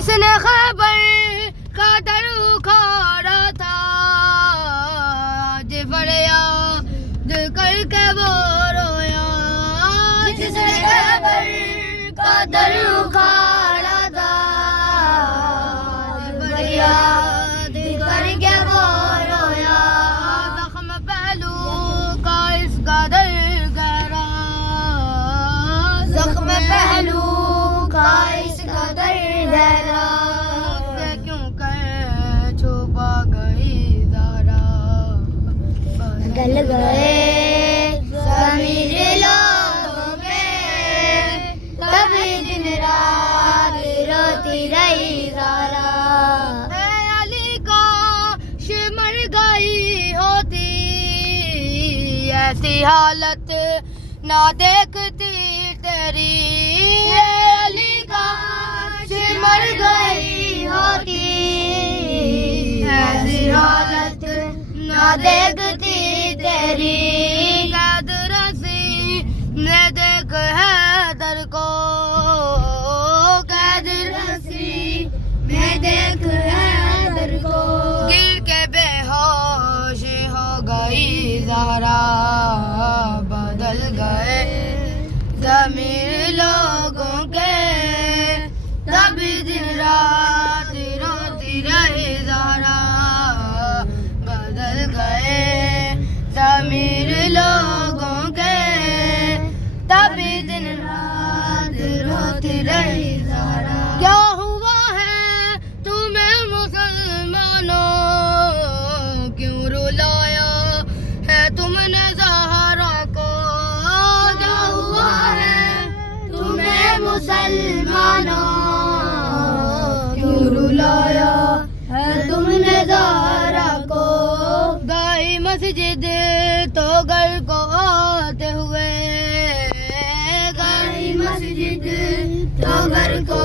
जिसने खैबर का दर उखाड़ा था, आज फरियाद करके वो रोया। जिसने खैबर का दर उखाड़ा था, आज फरियाद करके वो रोया। जख्म पहलू का इसका दर गहरा, जख्म पहलू का इसका दर गहरा। क्यों कर छुपा गई ज़रा, बदल गए ज़मीर लोगों के, तभी दिन रात रोती रही ज़रा। अली का मर गई होती, ऐसी हालत ना देखती तेरी। अली का मर गई होती, ऐसी हालत ना देखती तेरी। कैद रसी ने देख हैदर को, कैद रसी में देख हैदर को। गिर के बेहोश हो गई ज़हरा, बदल गए ज़मीर लोगों के, तभी दिन रात रोती रही ज़हरा। बदल गए ज़मीर लोगों के, तभी दिन रात रोती रही ज़हरा। क्या हुआ है तुम्हें मुसलमानों, क्यों रुलाया है तुमने ज़हरा को। क्या हुआ है तुम्हें मुसलमानों, क्यों रुलाया है तुमने ज़हरा को। गई मस्जिद तो घर को आते हुए, गई मस्जिद तो घर को